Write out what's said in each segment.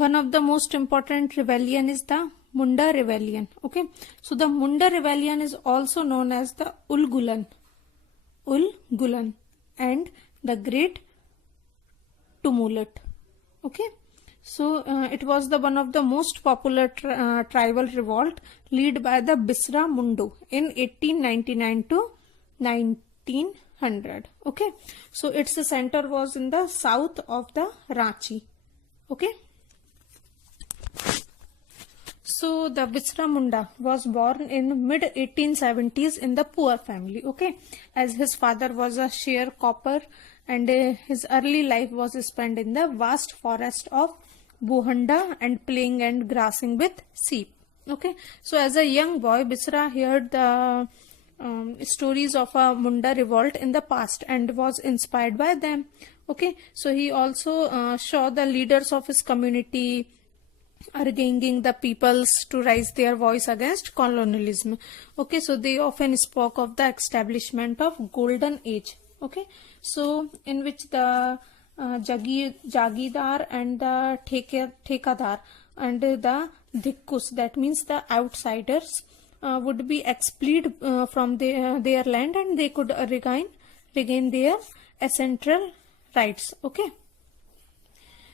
one of the most important rebellion is the Munda rebellion. Okay, so the Munda rebellion is also known as the Ulgulan and the Great Tumult. Okay, so it was the one of the most popular tribal revolt led by the Bisra Mundu in 1899 to 1900. Okay, so its center was in the south of the Ranchi. Okay, so the Bisra Munda was born in mid 1870s in the poor family. Okay, as his father was a sharecropper and his early life was spent in the vast forest of Bohanda and playing and grassing with sheep. Okay, so as a young boy, Bisra heard the stories of a Munda revolt in the past and was inspired by them. Okay, so he also saw the leaders of his community urging the peoples to raise their voice against colonialism. Okay, so they often spoke of the establishment of golden age. Okay, so in which the Jagidar and the Tekadar and the Dhikkus, that means the outsiders, would be expelled from their land and they could regain their ancestral rights. Okay,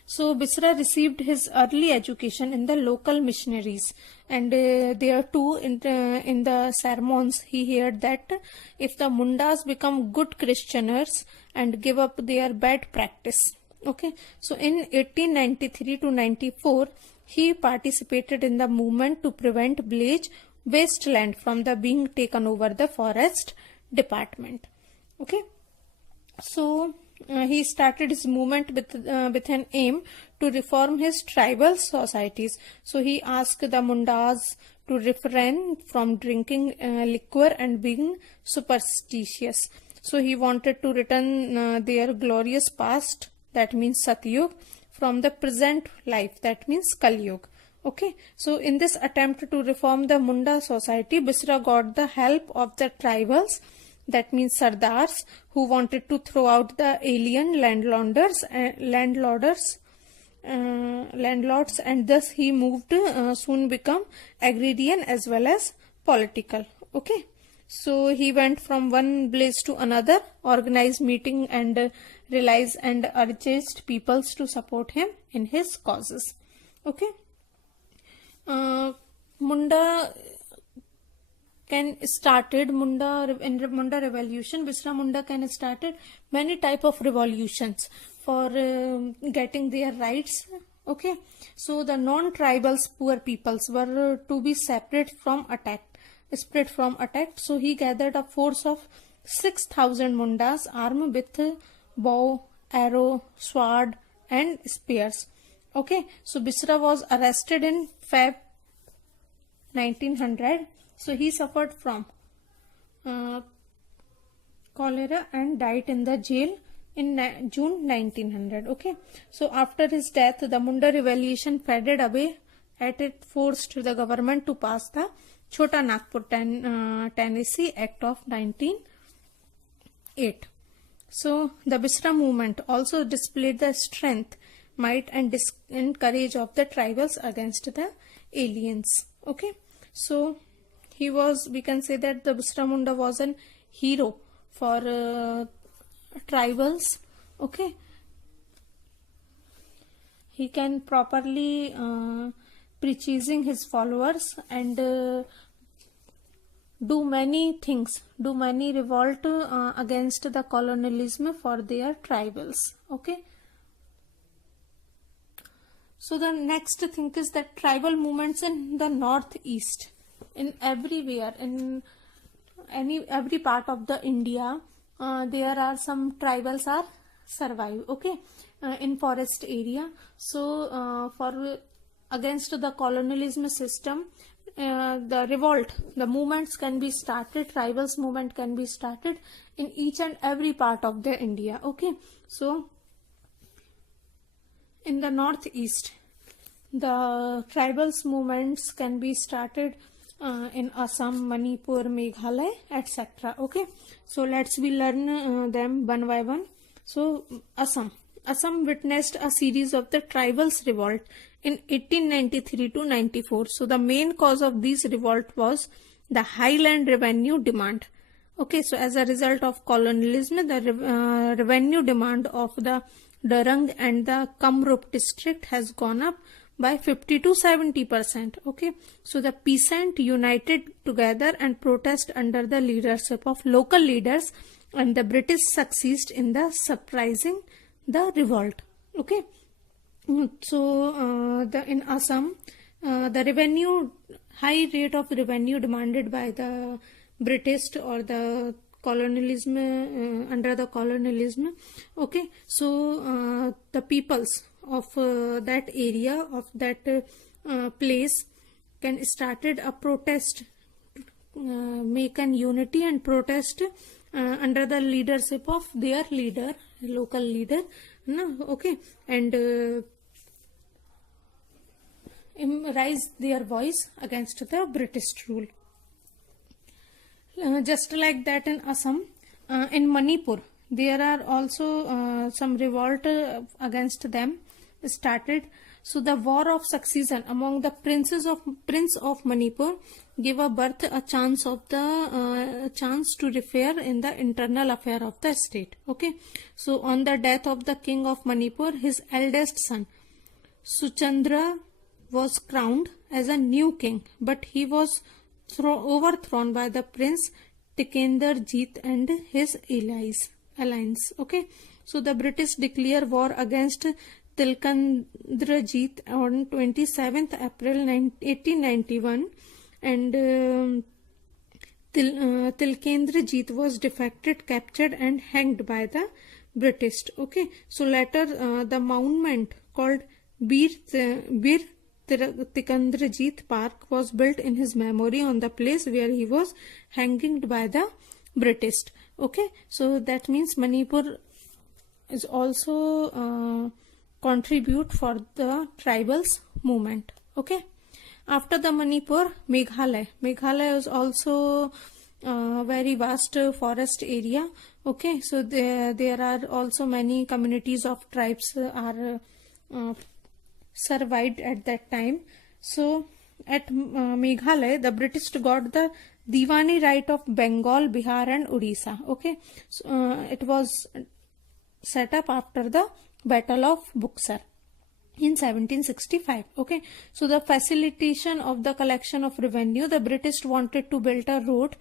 so Bisra received his early education in the local missionaries, and there too in the sermons he heard that if the Mundas become good Christianers and give up their bad practice. Okay, so in 1893 to 94 he participated in the movement to prevent village wasteland from the being taken over the forest department. Okay, so he started his movement with an aim to reform his tribal societies. So he asked the Mundas to refrain from drinking liquor and being superstitious. So he wanted to return their glorious past, that means Satyug, from the present life, that means Kalyug. Okay, so in this attempt to reform the Munda society, Bisra got the help of the tribals, that means Sardars, who wanted to throw out the alien landlords, and thus he moved soon become agrarian as well as political. Okay, so he went from one place to another, organized meeting and rallies and urged peoples to support him in his causes. Okay, Munda Munda revolution. Bisra Munda can started many type of revolutions for getting their rights. Okay, so the non-tribals poor peoples were to be split from attack. So he gathered a force of 6,000 Mundas armed with bow, arrow, sword and spears. Okay, so Bisra was arrested in Feb 1900. So he suffered from cholera and died in the jail in June 1900. Okay, so after his death, the Munda revolution faded away as it forced the government to pass the Chota Nagpur Tennessee Act of 1908. So the Bisra movement also displayed the strength, might and courage of the tribals against the aliens. Okay, so he was, we can say that the Bisra Munda was an hero for tribals. Okay, he can properly preaching his followers and do many things, do many revolt against the colonialism for their tribals. Okay, so the next thing is that tribal movements in the northeast, in everywhere, in every part of the India, there are some tribals are survive. Okay, in forest area. So for against the colonialism system, the revolt, the movements can be started, tribals movement can be started in each and every part of the India. Okay, so in the northeast, the tribals movements can be started in Assam, Manipur, Meghalaya, etc. Okay, so let's we learn them one by one. So Assam, Assam witnessed a series of the tribals revolt in 1893 to 94. So the main cause of this revolt was the highland revenue demand. Okay, so as a result of colonialism, the revenue demand of the Darang and the Kamrup district has gone up by 50 to 70%. Okay, so the peasant united together and protest under the leadership of local leaders, and the British succeeded in the suppressing the revolt. Okay, so in Assam, the revenue, high rate of revenue demanded by the British or the colonialism, under the colonialism. Okay, so the peoples of that area, of that place, can started a protest, make an unity and protest under the leadership of their leader, local leader. No, okay, and raise their voice against the British rule. Just like that in Assam, in Manipur, there are also some revolt against them started. So the war of succession among the Prince of Manipur gave a birth a chance of the chance to refer in the internal affair of the state. Okay, so on the death of the king of Manipur, his eldest son Suchandra was crowned as a new king, but he was overthrown by the Prince Tikendrajit and his allies. Okay, so the British declare war against Tikendrajit on 27th April 1891, and Tikendrajit was defected, captured and hanged by the British. Okay, so later the monument called Bir Tikendrajit Park was built in his memory on the place where he was hanged by the British. Okay, so that means Manipur is also contribute for the tribals movement. Okay, after the Manipur, Meghalaya is also very vast forest area. Okay, so there are also many communities of tribes are survived at that time. So at Meghalaya, the British got the Diwani right of Bengal, Bihar and Odisha. Okay, so it was set up after the Battle of Buxar in 1765. Okay, so the facilitation of the collection of revenue, the British wanted to build a road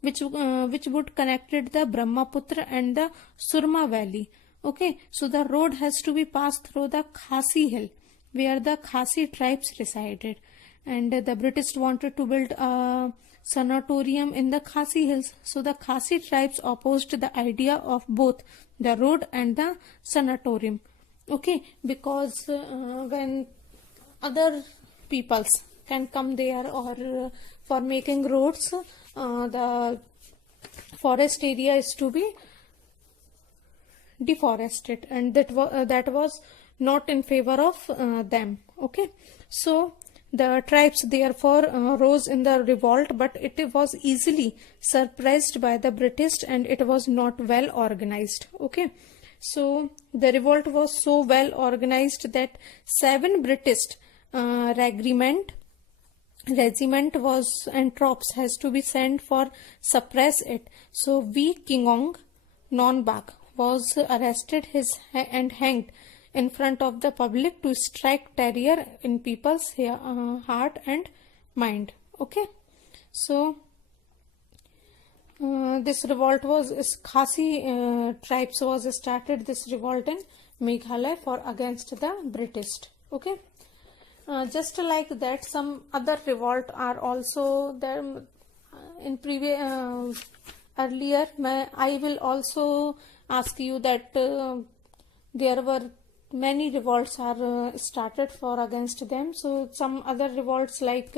which would connected the Brahmaputra and the Surma Valley. Okay, so the road has to be passed through the Khasi Hill, where the Khasi tribes resided, and the British wanted to build a sanatorium in the Khasi Hills. So the Khasi tribes opposed the idea of both the road and the sanatorium. Okay, because when other peoples can come there or for making roads, the forest area is to be deforested, and that was not in favor of them. Okay, so the tribes therefore rose in the revolt, but it was easily suppressed by the British and it was not well organized. Okay, so the revolt was so well organized that 7 British regiment was and troops has to be sent for suppress it. So V. Kingong Nonbak was arrested and hanged in front of the public to strike terror in people's heart and mind. Okay, so this revolt was Khasi tribes was started this revolt in Meghalaya for against the British. Okay, just like that, some other revolt are also there in previous earlier. I will also ask you that there were many revolts are started for against them. So some other revolts like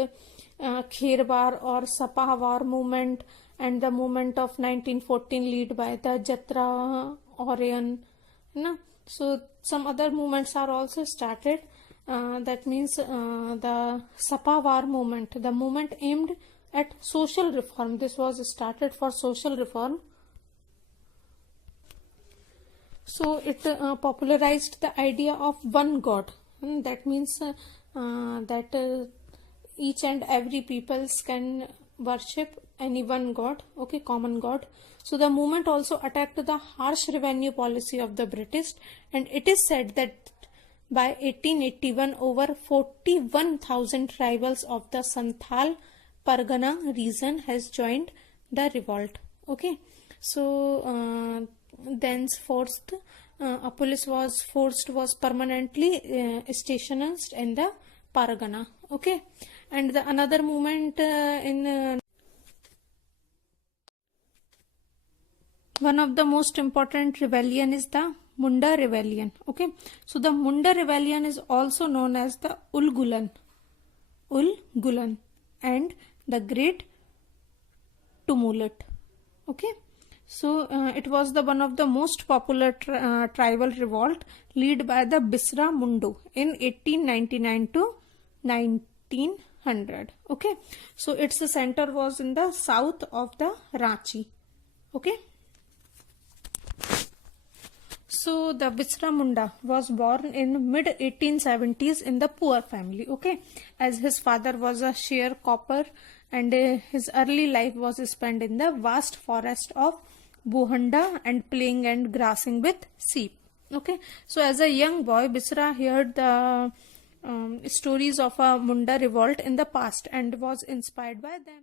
Kherbar or Sapahawar movement and the movement of 1914 led by the Jatra Orion. So some other movements are also started. That means the Sapahawar movement, the movement aimed at social reform. This was started for social reform. So it popularized the idea of one god. That means that each and every peoples can worship any one god, okay, common god. So the movement also attacked the harsh revenue policy of the British, and it is said that by 1881 over 41,000 tribals of the Santhal Pargana region has joined the revolt. Okay, so thenceforth a police was permanently stationed in the Pargana. Okay, and the another movement in one of the most important rebellion is the Munda rebellion. Okay, so the Munda rebellion is also known as the Ulgulan and the Great Tumult. Okay, so it was the one of the most popular tribal revolt led by the Bisra Mundu in 1899 to 1900. Okay, so its center was in the south of the Ranchi. Okay, so the Bisra Munda was born in mid 1870s in the poor family. Okay, as his father was a sharecropper, and his early life was spent in the vast forest of Buhanda and playing and grassing with sheep. Okay, so as a young boy, Bisra heard the stories of a Munda revolt in the past and was inspired by them.